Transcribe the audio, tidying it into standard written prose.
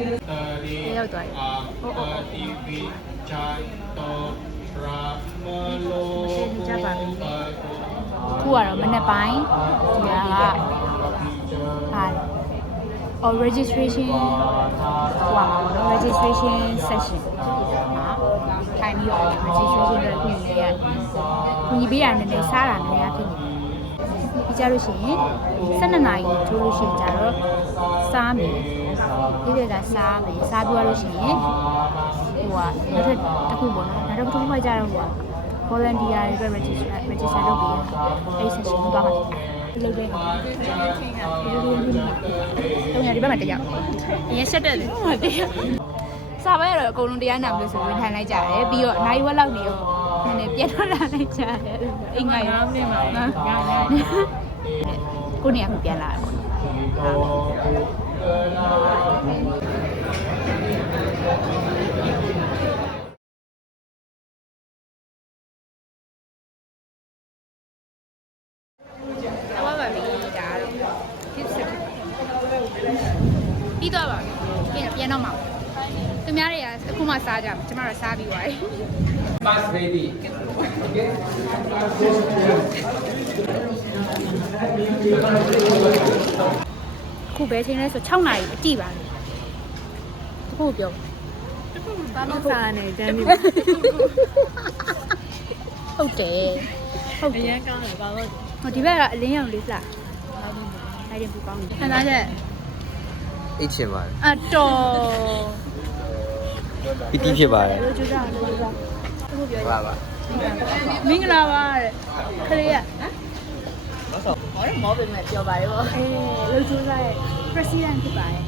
ရောက်သွားပြီကြပါပြီခုကတော့မနေ့ပိုင်းဒီကregistration ဟိုပါတော့ registration session မှာထိုင်ပြီးတော့ registration တွေပြင်နေရတယ်။ညီပေးရနည်းနည်းစားတာနည်းနည်းဖြစ်နေတယ်။ပြီးကြလို့ရှိရင်12နာရီထိုးလို့ရှိရင်ကြတော့စားမယ်။ဒီကစားမယ်။စားပြီးလို့ရှိရင်ဟိုကနောက်ထပ်တစ်ခုပေါ့နော်။နောက်တစ်ခုမှကြတော့ဟိုက volunteer တွေ register လုပ်ပေးရအဲ့ session ကိုသွားမှာလုပ်ပေးတော့ညာဒီဘက်မှာတရားအရင်ဆက်တက်တယ်ဟုတ်တရားစာပဲတော့အကုန်လုံးတရားနာမလို့ဆိုဝင်ထိုင်လိုက်ကြတယ်ပြီးတော့နိုင်ဝက်လောက်နေရောနည်းနည်းပြန်ထွက်လာလိုက်ကြတယ်အိမ်ငါရောနေမှာကိုနေရာကိုပြန်လာတယ်ပြီးတော့ပါပြန်တော့မှာသူများတွေကအခုမှစားကြကျမတို့စားပြီးသွားပြီ Pass ready. Okay. ခုပဲချိန်လဲဆို6နာရီအတိပါတခုပြောဘာမှစားနေတယ်ဒီဟုတ်တယ်ဟုတ်တယ်အရင်ကောင်းတယ်ဘာလို့ဟိုဒီဘက်ကအလင်းရောင်လေးလှနိုင်တယ်ပူကောင်းတယ်ခဏချက်အိတ်ချင်ပါတယ်အတော်ပီတိဖြစ်ပါတယ်လို့ကြိုးစားလို့ကြိုးစားအခုပြောပါပါမင်္ဂလာပါတဲ့ခလေးရဟမ်ဟောတော့မောပဲမဲ့ပြောပါရောအေးလို့ကြိုးစားရဲ့ president ဖြစ်ပါတယ်